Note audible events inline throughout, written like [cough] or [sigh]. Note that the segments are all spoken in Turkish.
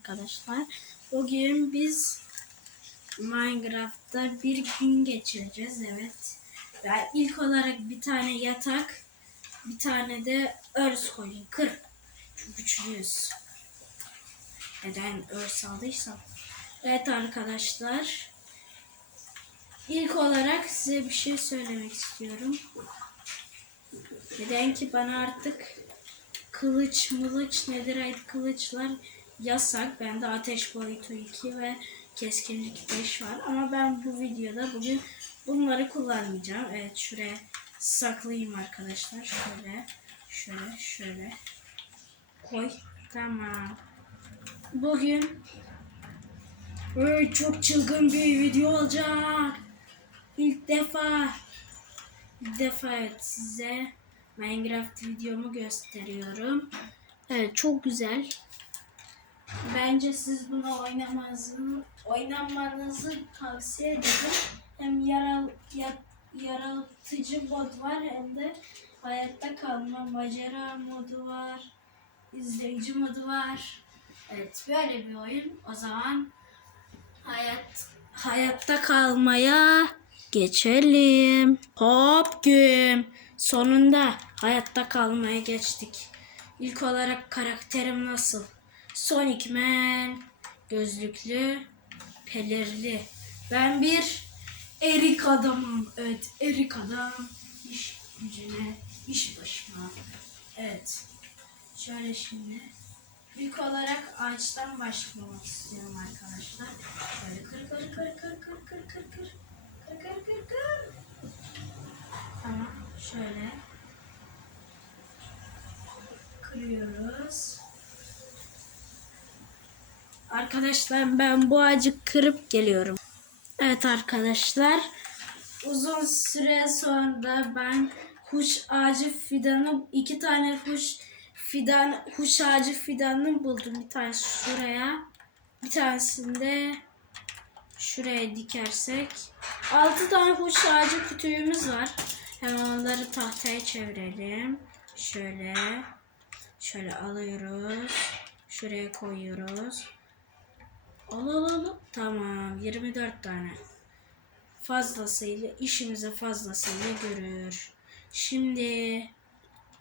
arkadaşlar. Bugün biz Minecraft'ta bir gün geçireceğiz. Evet. Ben ilk olarak bir tane yatak, bir tane de örs koyayım. Kır. Çok güçlüyüz. Neden örs aldıysam. Evet arkadaşlar. İlk olarak size bir şey söylemek istiyorum. Neden ki bana artık kılıç mılıç nedir kılıçlar yasak. Bende ateş boyutu 2 ve keskinlik 5 var. Ama ben bu videoda bugün bunları kullanmayacağım. Evet şuraya saklayayım arkadaşlar. Şöyle şöyle şöyle koy. Tamam. Bugün Ay, çok çılgın bir video olacak. İlk defa ilk defa evet size Minecraft videomu gösteriyorum. Evet çok güzel. Bence siz bunu oynamanızı, oynamanızı tavsiye ederim. Hem yaral, ya, yaratıcı mod var hem de hayatta kalma macera modu var. izleyici modu var. Evet böyle bir oyun. O zaman hayat hayatta kalmaya geçelim. Hop güm. Sonunda hayatta kalmaya geçtik. İlk olarak karakterim nasıl? Sonic Man, gözlüklü, pelirli. Ben bir erik adamım. Evet, erik adam. İş gücüne, iş başıma. Evet. Şöyle şimdi. İlk olarak ağaçtan başlamak istiyorum arkadaşlar. Böyle kır kır kır kır kır kır kır kır. Kır kır kır kır. Tamam. Şöyle. Kırıyoruz. Arkadaşlar ben bu ağacı kırıp geliyorum. Evet arkadaşlar. Uzun süre sonra ben huş ağacı fidanı iki tane huş fidan huş ağacı fidanını buldum. Bir tanesi şuraya. Bir tanesinde şuraya dikersek. Altı tane huş ağacı kütüğümüz var. Hemen onları tahtaya çevirelim. Şöyle. Şöyle alıyoruz. Şuraya koyuyoruz. Al al al. Tamam. 24 tane. Fazlasıyla işimize fazlasıyla görür. Şimdi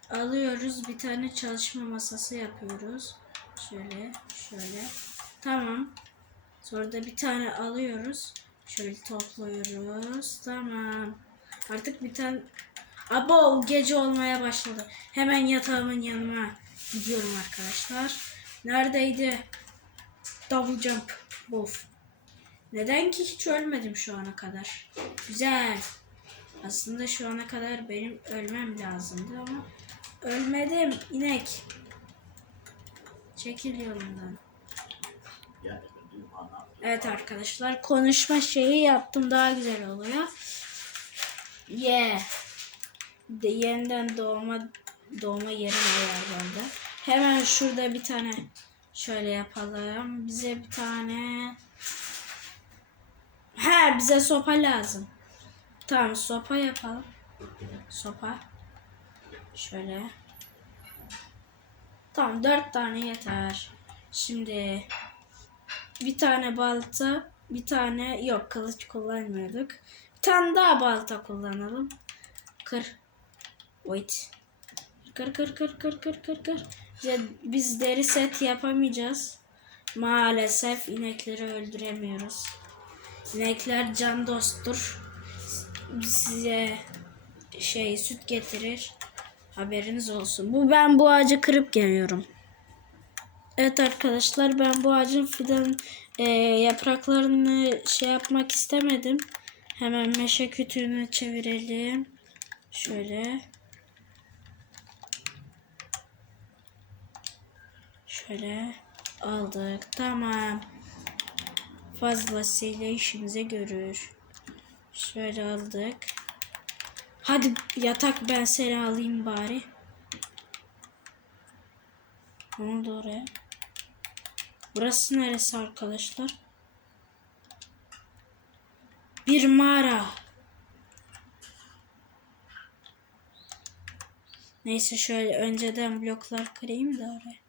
alıyoruz bir tane çalışma masası yapıyoruz. Şöyle şöyle. Tamam. Sonra da bir tane alıyoruz. Şöyle topluyoruz. Tamam. Artık bir tane Abo gece olmaya başladı. Hemen yatağımın yanına gidiyorum arkadaşlar. Neredeydi? Double jump. Of. Neden ki hiç ölmedim şu ana kadar? Güzel. Aslında şu ana kadar benim ölmem lazımdı ama ölmedim inek. Çekil yolundan. Evet arkadaşlar konuşma şeyi yaptım daha güzel oluyor. Yeah. De yeniden doğma doğma yerim ayarlandı. Hemen şurada bir tane şöyle yapalım. Bize bir tane He bize sopa lazım. Tamam sopa yapalım. Sopa. Şöyle. Tamam dört tane yeter. Şimdi bir tane balta, bir tane yok kılıç kullanmıyorduk. Bir tane daha balta kullanalım. Kır. Wait. Kır kır kır kır kır kır kır. Biz deri set yapamayacağız. Maalesef inekleri öldüremiyoruz. İnekler can dosttur. Size şey süt getirir. Haberiniz olsun. Bu ben bu ağacı kırıp geliyorum. Evet arkadaşlar ben bu ağacın fidan e, yapraklarını şey yapmak istemedim. Hemen meşe kütüğünü çevirelim. Şöyle. Şöyle aldık. Tamam. Fazlasıyla işimize görür. Şöyle aldık. Hadi yatak ben seni alayım bari. Ne oldu oraya? Burası neresi arkadaşlar? Bir mağara. Neyse şöyle önceden bloklar kırayım da oraya.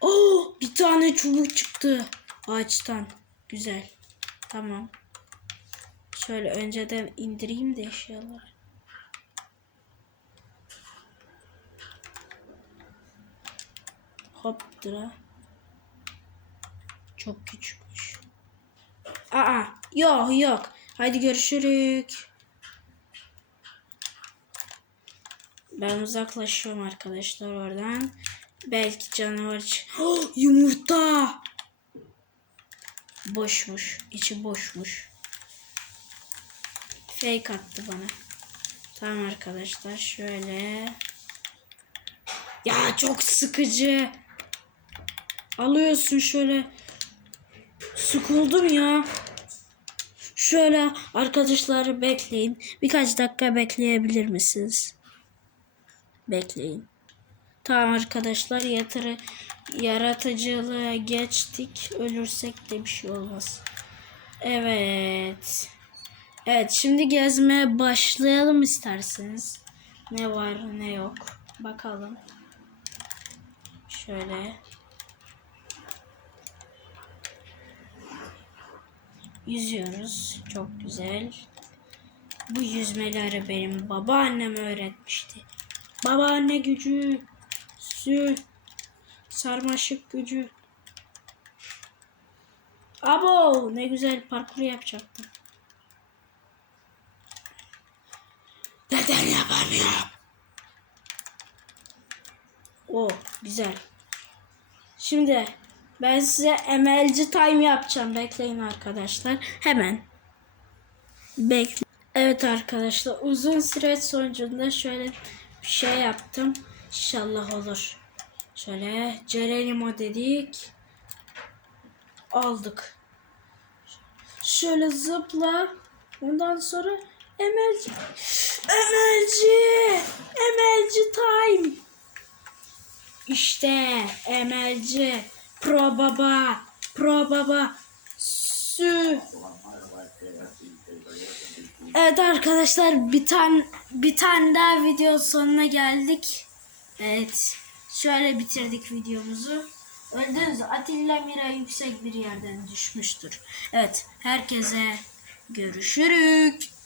Oh, bir tane çubuk çıktı ağaçtan. Güzel. Tamam. Şöyle önceden indireyim de eşyaları. Hop dıra. Çok küçükmüş. Aa yok yok. Hadi görüşürük. Ben uzaklaşıyorum arkadaşlar oradan. Belki canavar çık- [gasps] Oh, yumurta. Boşmuş. içi boşmuş. Fake attı bana. Tamam arkadaşlar şöyle. Ya çok sıkıcı. Alıyorsun şöyle. Sıkıldım ya. Şöyle arkadaşlar bekleyin. Birkaç dakika bekleyebilir misiniz? Bekleyin. Tamam arkadaşlar yatırı yaratıcılığa geçtik. Ölürsek de bir şey olmaz. Evet. Evet şimdi gezmeye başlayalım isterseniz. Ne var ne yok. Bakalım. Şöyle. Yüzüyoruz. Çok güzel. Bu yüzmeleri benim babaannem öğretmişti. Babaanne gücü. Sü. Sarmaşık gücü. Abo ne güzel parkur yapacaktım. Neden yapamıyorum? O güzel. Şimdi ben size MLG time yapacağım. Bekleyin arkadaşlar. Hemen. Bekle. Evet arkadaşlar uzun süreç sonucunda şöyle bir şey yaptım. İnşallah olur. Şöyle Cerenimo dedik. Aldık. Şöyle zıpla. Ondan sonra MLG. MLG. MLG time. İşte MLG. Pro Baba. Pro Baba. Sü. Evet arkadaşlar bir tane bir tane daha video sonuna geldik. Evet. Şöyle bitirdik videomuzu. Öldünüz. Atilla Mira yüksek bir yerden düşmüştür. Evet. Herkese görüşürük.